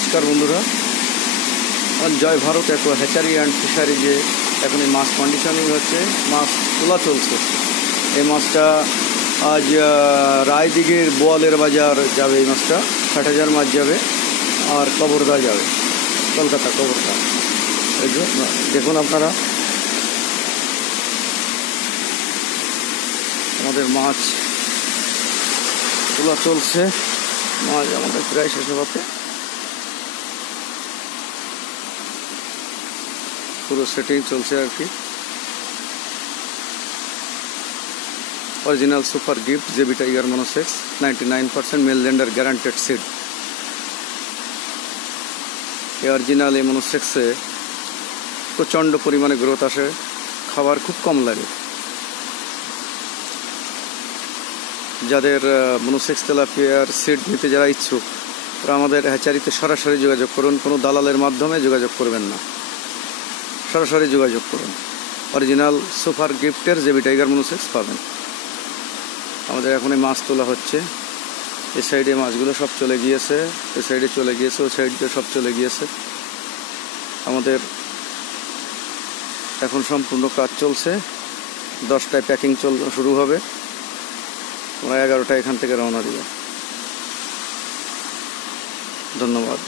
নমস্কার বন্ধুরা, আমার জয় ভারত অ্যাকোয়া হ্যাচারি অ্যান্ড ফিশারিজে এখন এই মাছ কন্ডিশনিং হচ্ছে, মাছ তোলা চলছে। এই মাছটা আজ রায়দিঘির বোয়ালের বাজার যাবে, এই মাছটা হাটহাজার মাছ যাবে আর কবরদা যাবে, কলকাতা কবরদা। এই যে দেখুন আপনারা, আমাদের মাছ তোলা চলছে। মাছ আমাদের প্রায় শেষের পথে, পুরো সেটিং চলছে আর কি। Original super gift JB tiger monosex 99% mail gender guaranteed seed. এই অরিজিনাল এই মনোসেক্সে প্রচণ্ড পরিমাণে গ্রোথ আসে, খাবার খুব কম লাগে। যাদের মনোসেক্স তেলাপিয়ার সিড নিতে যারা ইচ্ছুক, তারা আমাদের হ্যাচারিতে সরাসরি যোগাযোগ করুন, কোনো দালালের মাধ্যমে যোগাযোগ করবেন না, সরাসরি যোগাযোগ করুন। অরিজিনাল সুপার গিফটের জেবি টাইগার মনোসেক্স পাবেন। আমাদের এখন এই মাছ তোলা হচ্ছে। এই সাইডে মাছগুলো সব চলে গিয়েছে, এই সাইডে চলে গিয়েছে, ওই সাইড দিয়ে সব চলে গিয়েছে। আমাদের এখন সম্পূর্ণ কাজ চলছে। 10টায় প্যাকিং শুরু হবে, আমরা 11টায় এখান থেকে রওনা দিব। ধন্যবাদ।